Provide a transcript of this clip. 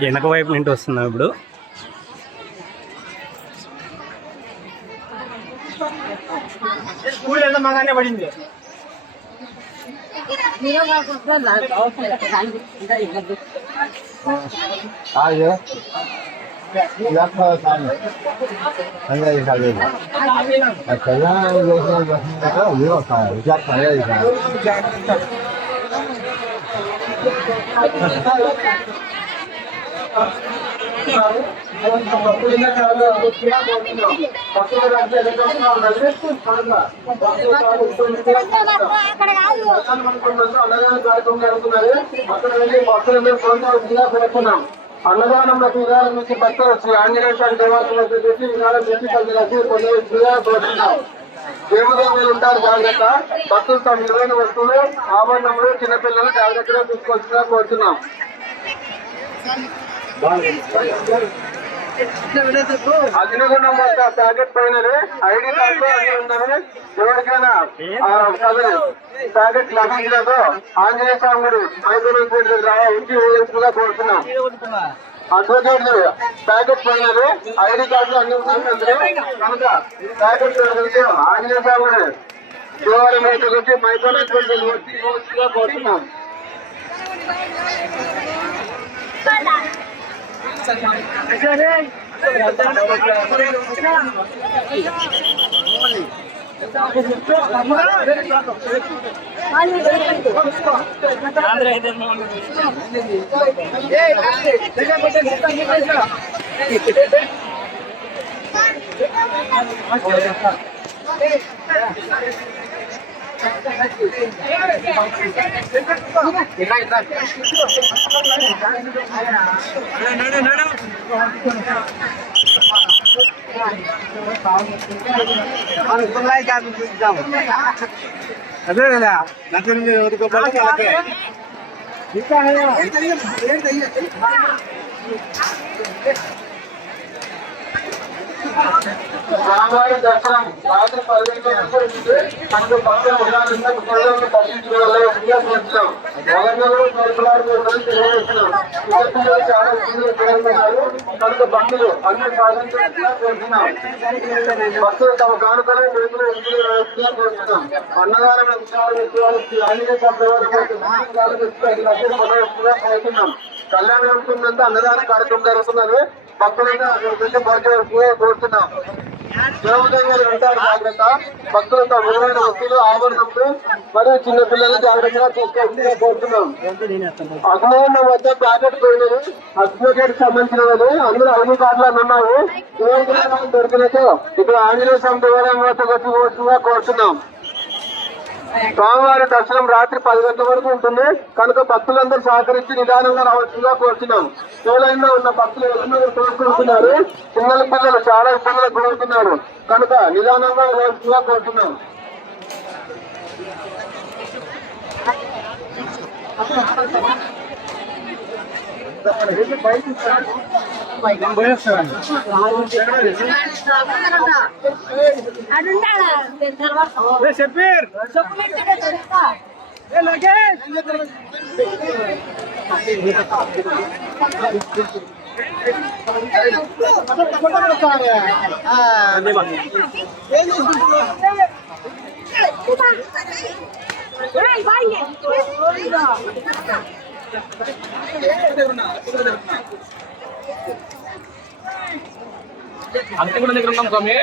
వెనక వైపు నుండి వస్తున్నాం ఇప్పుడు. స్కూల్ ఎంత మగానే పడింది. అక్కడ కాదు అన్నదానంలో విధానం నుంచి భక్తులు శ్రీ ఆంజనేయ స్వామి దేవాలయం చేసి విధానం చేసి పది కొన్ని కోరుతున్నాం దేవదేవులు ఉంటారు జాగ్రత్త. భక్తులు తమ విలువైన వస్తువులు ఆభరణములు చిన్నపిల్లలు జాగ్రత్తగా తీసుకొచ్చినా కోరుతున్నాం. అగ్నిగుండం వద్ద ప్యాకెట్ పైన ఐడి కార్డు అన్ని ఉన్నవి. ఎవరికైనా ప్యాకెట్ లభించలేదు. ఆంజనేయ స్వామి గుడి ఐదు నుంచి ఉంచి వేయాల్సిందిగా కోరుతున్నాం అడ్వకేట్లు ప్యాకెట్ పోయినారు ఐడి కార్డులు అన్ని కనుక ప్యాకెట్ ఆంజనేయ స్వామి గుడి దేవాలయం వచ్చి మైకోనటువంటి వచ్చి ఇవ్వాల్సిందిగా కోరుతున్నాం అదే కదా నచ్చ ఇంకా రామాయణ దర్శనం రాత్రి పదిహేను మనకు పక్కన ఉండాలంటే ప్రజలను తెలియజేస్తున్నాం. చాలా మంది కనుక భక్తులు అన్ని భక్తులు తమ కానుకలు అన్నదానం విషయాలు విషయాలు ఆంజనేయ కళ్యాణం జరుగుతుందంటే అన్నదాన కార్యక్రమం జరుగుతున్నది. భక్తులైనా అక్కడికి కోరుతున్నాం. దేవదేవులు ఉంటారు జాగ్రత్త భక్తులతో విలువైన వస్తువులు ఆభరణములు మరియు చిన్న పిల్లలు జాగ్రత్తగా తీసుకోవాల్సిందిగా కోరుతున్నాం అగ్నేయం వద్ద ప్యాకెట్ పోయినవి అగ్నికేట్ సంబంధించినవి అందరూ ఐదు కార్డులు ఉన్నాయి ఎవరికి దొరికినట్టు ఇక్కడ ఆంజనేయ స్వామి దేవాలయం వద్ద వచ్చి కోరుతున్నాం. స్వామివారి దర్శనం రాత్రి పది గంటల వరకు ఉంటుంది. కనుక భక్తులందరూ సహకరించి నిదానంగా రావాల్సిందిగా కోరుతున్నాం క్యూలైన్లో ఉన్న భక్తులు ఎవరినో కోరుకుంటున్నారు. చిన్నల పిల్లలు చాలా ఇబ్బందులకు గురవుతున్నారు కనుక నిదానంగా రావాల్సిందిగా కోరుతున్నాం బయట చెప్పారు ఏ లోకేష్ అంతే కూడా దగ్గర ఉన్నాం స్వామి